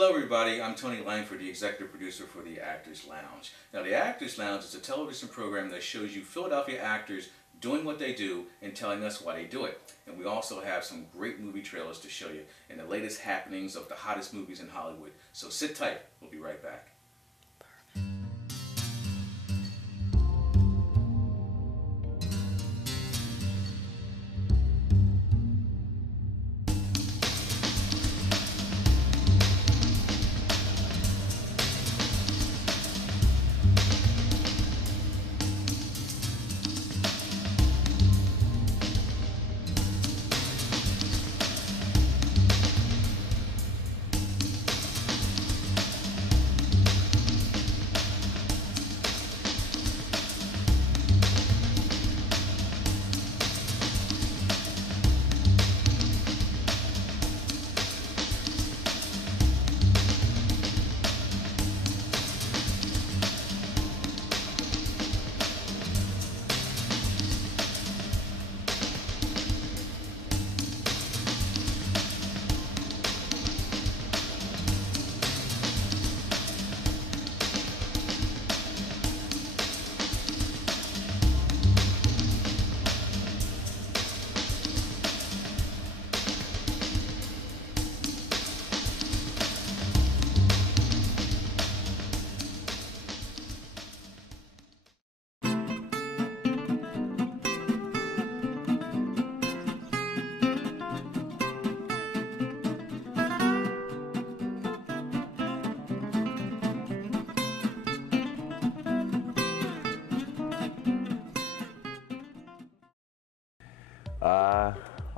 Hello everybody, I'm Tony Lankford, the executive producer for the Actors Lounge. Now the Actors Lounge is a television program that shows you Philadelphia actors doing what they do and telling us why they do it. And we also have some great movie trailers to show you and the latest happenings of the hottest movies in Hollywood. So sit tight, we'll be right back.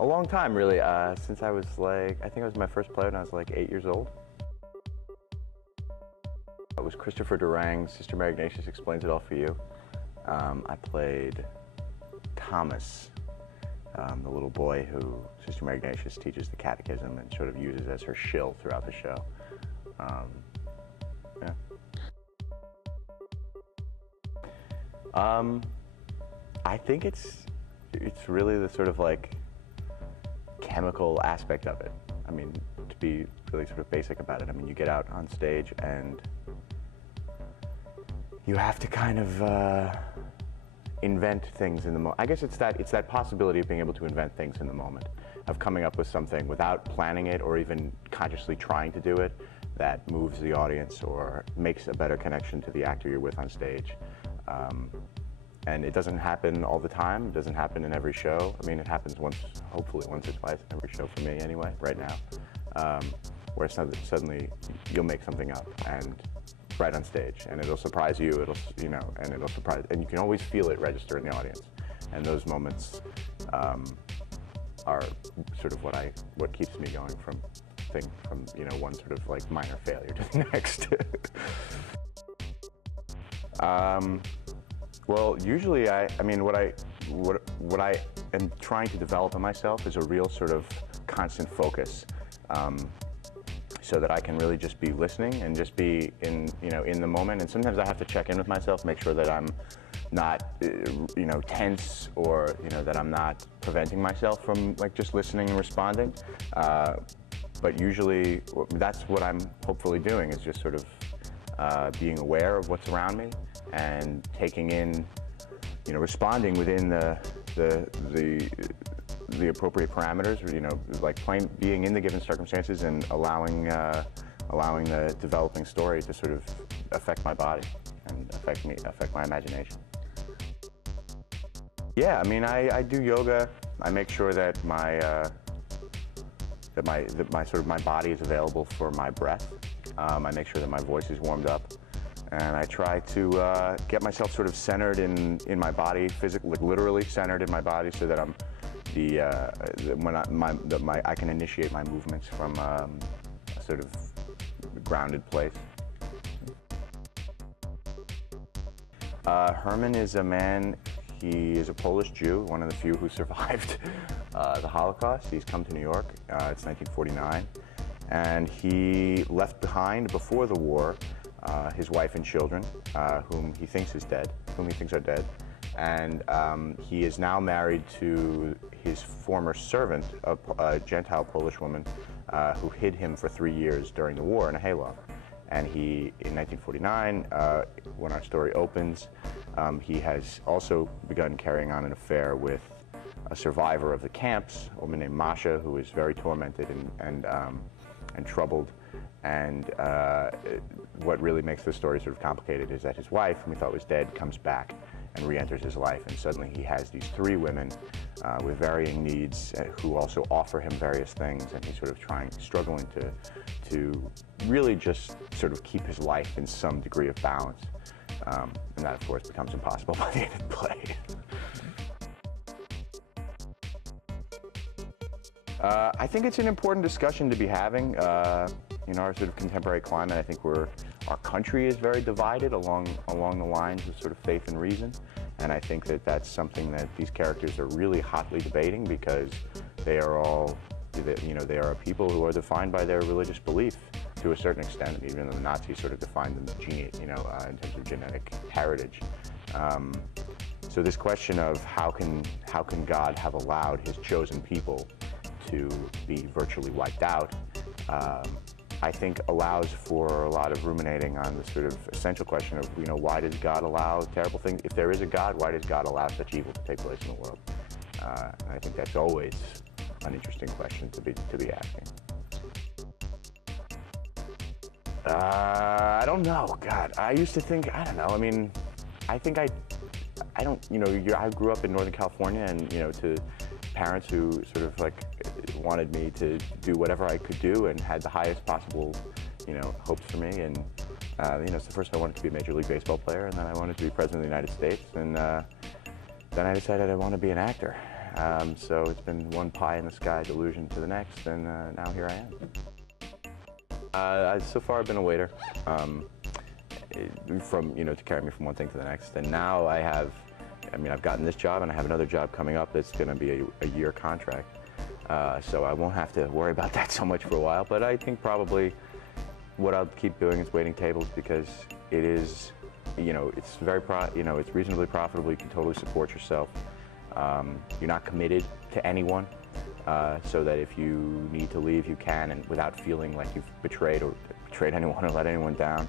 A long time, really, since I was like, I think it was my first play when I was like 8 years old. It was Christopher Durang's Sister Mary Ignatius Explains It All for You. I played Thomas, the little boy who Sister Mary Ignatius teaches the catechism and sort of uses as her shill throughout the show. Yeah. I think it's really the sort of like chemical aspect of it. I mean, to be really sort of basic about it, I mean, you get out on stage and you have to kind of invent things in the moment. I guess it's that possibility of being able to invent things in the moment, of coming up with something without planning it or even consciously trying to do it that moves the audience or makes a better connection to the actor you're with on stage. And it doesn't happen all the time. It doesn't happen in every show. I mean, it happens hopefully once or twice in every show for me anyway, right now. Where suddenly you'll make something up and right on stage, and it'll surprise you. And you can always feel it register in the audience. And those moments are sort of what keeps me going from one sort of like minor failure to the next. Well, usually I mean, what I am trying to develop in myself is a real sort of constant focus, so that I can really just be listening and just be in the moment. And sometimes I have to check in with myself, make sure that I'm not, tense, or that I'm not preventing myself from like just listening and responding. But usually that's what I'm hopefully doing, is just sort of being aware of what's around me and taking in, responding within the appropriate parameters, like being in the given circumstances and allowing the developing story to sort of affect my body and affect my imagination. Yeah, I mean, I do yoga. I make sure that my body is available for my breath. I make sure that my voice is warmed up. And I try to get myself sort of centered in my body, physically, like literally centered in my body, so that I'm I can initiate my movements from a sort of grounded place. Herman is a man. He is a Polish Jew, one of the few who survived the Holocaust. He's come to New York. It's 1949, and he left behind before the war his wife and children, whom he thinks are dead, and he is now married to his former servant, a Gentile Polish woman, who hid him for 3 years during the war in a hayloft. And he, in 1949, when our story opens, he has also begun carrying on an affair with a survivor of the camps, a woman named Masha, who is very tormented and troubled. And what really makes this story sort of complicated is that his wife, whom he thought was dead, comes back and re-enters his life. And suddenly he has these 3 women with varying needs who also offer him various things, and he's sort of struggling to really just sort of keep his life in some degree of balance. And that, of course, becomes impossible by the end of the play. I think it's an important discussion to be having. In our sort of contemporary climate, I think our country is very divided along the lines of sort of faith and reason. And I think that that's something that these characters are really hotly debating, because they are all, they are people who are defined by their religious belief to a certain extent, even though the Nazis sort of defined them, in terms of genetic heritage. So this question of how can God have allowed his chosen people to be virtually wiped out, I think allows for a lot of ruminating on the sort of essential question of, why does God allow terrible things? If there is a God, why does God allow such evil to take place in the world? And I think that's always an interesting question to be asking. I don't know. God, I used to think, I don't know. I mean, I think I don't, I grew up in Northern California, and, to parents who sort of like wanted me to do whatever I could do and had the highest possible, hopes for me. And, so first I wanted to be a Major League Baseball player, and then I wanted to be President of the United States, and then I decided I want to be an actor. So it's been one pie in the sky delusion to the next, and now here I am. So far I've been a waiter, to carry me from one thing to the next, and now I've gotten this job, and I have another job coming up that's going to be a year contract. So I won't have to worry about that so much for a while, but I think probably what I'll keep doing is waiting tables, because it is, it's very, it's reasonably profitable. You can totally support yourself. You're not committed to anyone, so that if you need to leave, you can, and without feeling like you've betrayed anyone or let anyone down.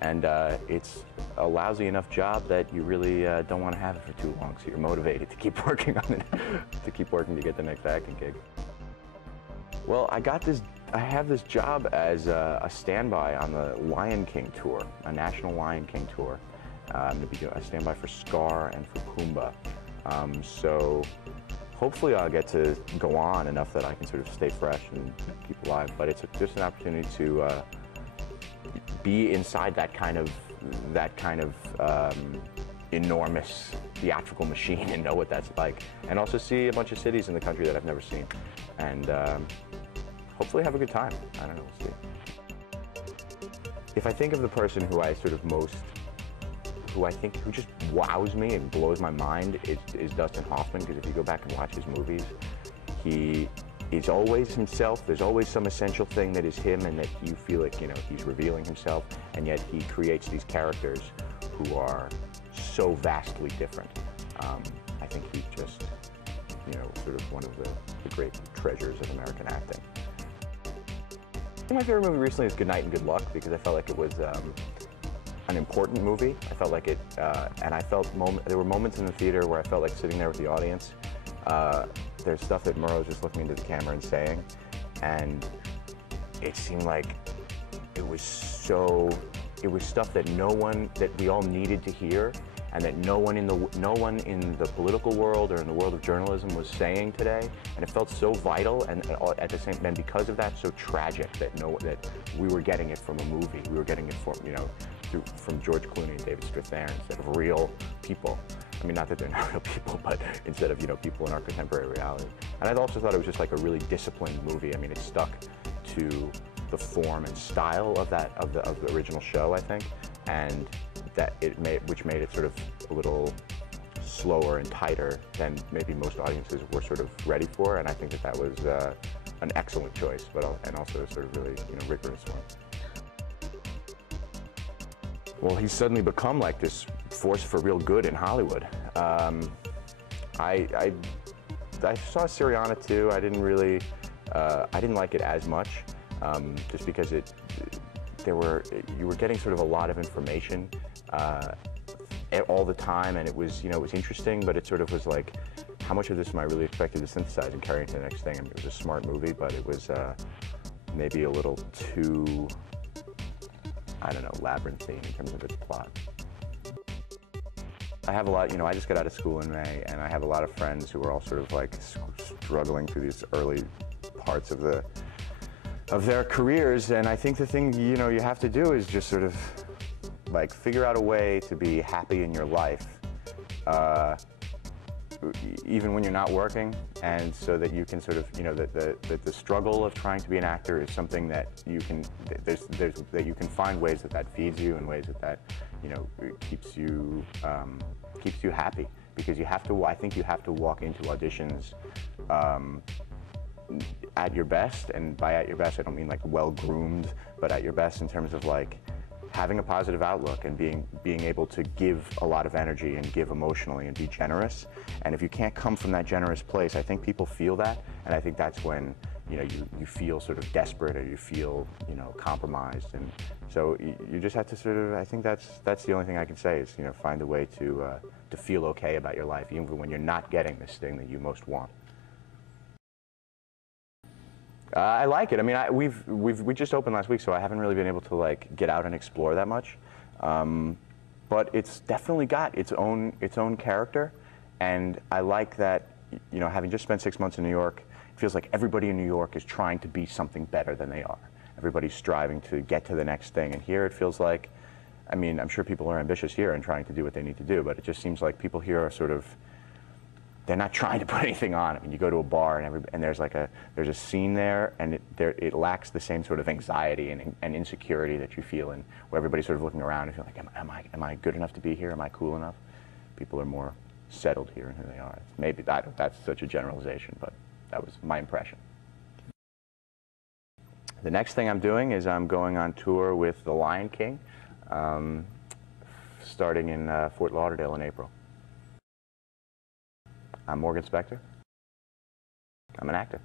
And it's a lousy enough job that you really don't want to have it for too long, so you're motivated to keep working on it, to keep working to get the next acting gig. Well, I have this job as a standby on the Lion King tour, a national Lion King tour. I'm going to be doing a standby for Scar and for Pumbaa. So hopefully I'll get to go on enough that I can sort of stay fresh and keep alive, but it's just an opportunity to be inside that kind of enormous theatrical machine and know what that's like, and also see a bunch of cities in the country that I've never seen, and hopefully have a good time. I don't know, we'll see. If I think of the person who I sort of who just wows me and blows my mind, is Dustin Hoffman, because if you go back and watch his movies, he is always himself. There's always some essential thing that is him, and that you feel like, he's revealing himself, and yet he creates these characters who are so vastly different. I think he's just, sort of one of the great treasures of American acting. I think my favorite movie recently is Good Night and Good Luck, because I felt like it was an important movie. I felt like it, and I felt there were moments in the theater where I felt like sitting there with the audience. There's stuff that Murrow was just looking into the camera and saying, and it seemed like it was stuff that we all needed to hear, and that no one in the political world or in the world of journalism was saying today, and it felt so vital, and at the same time, because of that, so tragic that we were getting it from a movie. We were getting it from George Clooney and David Strathairn instead of real people. I mean, not that they're not real people, but instead of people in our contemporary reality. And I also thought it was just like a really disciplined movie. I mean, it stuck to the form and style of the original show, I think, and which made it sort of a little slower and tighter than maybe most audiences were sort of ready for. And I think that was an excellent choice, and also sort of really rigorous one. Well, he's suddenly become like this force for real good in Hollywood. I saw Syriana too. I didn't really I didn't like it as much, just because you were getting sort of a lot of information all the time, and it was, it was interesting, but it sort of was like, how much of this am I really expected to synthesize and carry into the next thing? I mean, it was a smart movie, but it was maybe a little too, I don't know, labyrinthine in terms of its plot. I have a lot, I just got out of school in May, and I have a lot of friends who are all sort of like struggling through these early parts of their careers, and I think the thing, you have to do is just sort of like figure out a way to be happy in your life, even when you're not working, and so that you can sort of, that the struggle of trying to be an actor is something that you can, that you can find ways that feeds you, and ways that keeps you happy, because you have to, I think you have to walk into auditions at your best, and by at your best I don't mean like well-groomed, but at your best in terms of like having a positive outlook and being able to give a lot of energy and give emotionally and be generous. And if you can't come from that generous place, I think people feel that, and I think that's when you feel sort of desperate, or you feel compromised. And so you just have to sort of, I think that's the only thing I can say is find a way to feel okay about your life, even when you're not getting this thing that you most want. I like it. I mean, we just opened last week, so I haven't really been able to like get out and explore that much. But it's definitely got its own character, and I like that. Having just spent 6 months in New York, it feels like everybody in New York is trying to be something better than they are. Everybody's striving to get to the next thing, and here it feels like, I mean, I'm sure people are ambitious here and trying to do what they need to do, but it just seems like people here are sort of, they're not trying to put anything on. I mean, you go to a bar and there's a scene there, and it lacks the same sort of anxiety and insecurity that you feel in, where everybody's sort of looking around and feel like, am I good enough to be here? Am I cool enough? People are more settled here in who they are. Maybe that's such a generalization, but that was my impression. The next thing I'm doing is I'm going on tour with The Lion King, starting in Fort Lauderdale in April. I'm Morgan Spector. I'm an actor.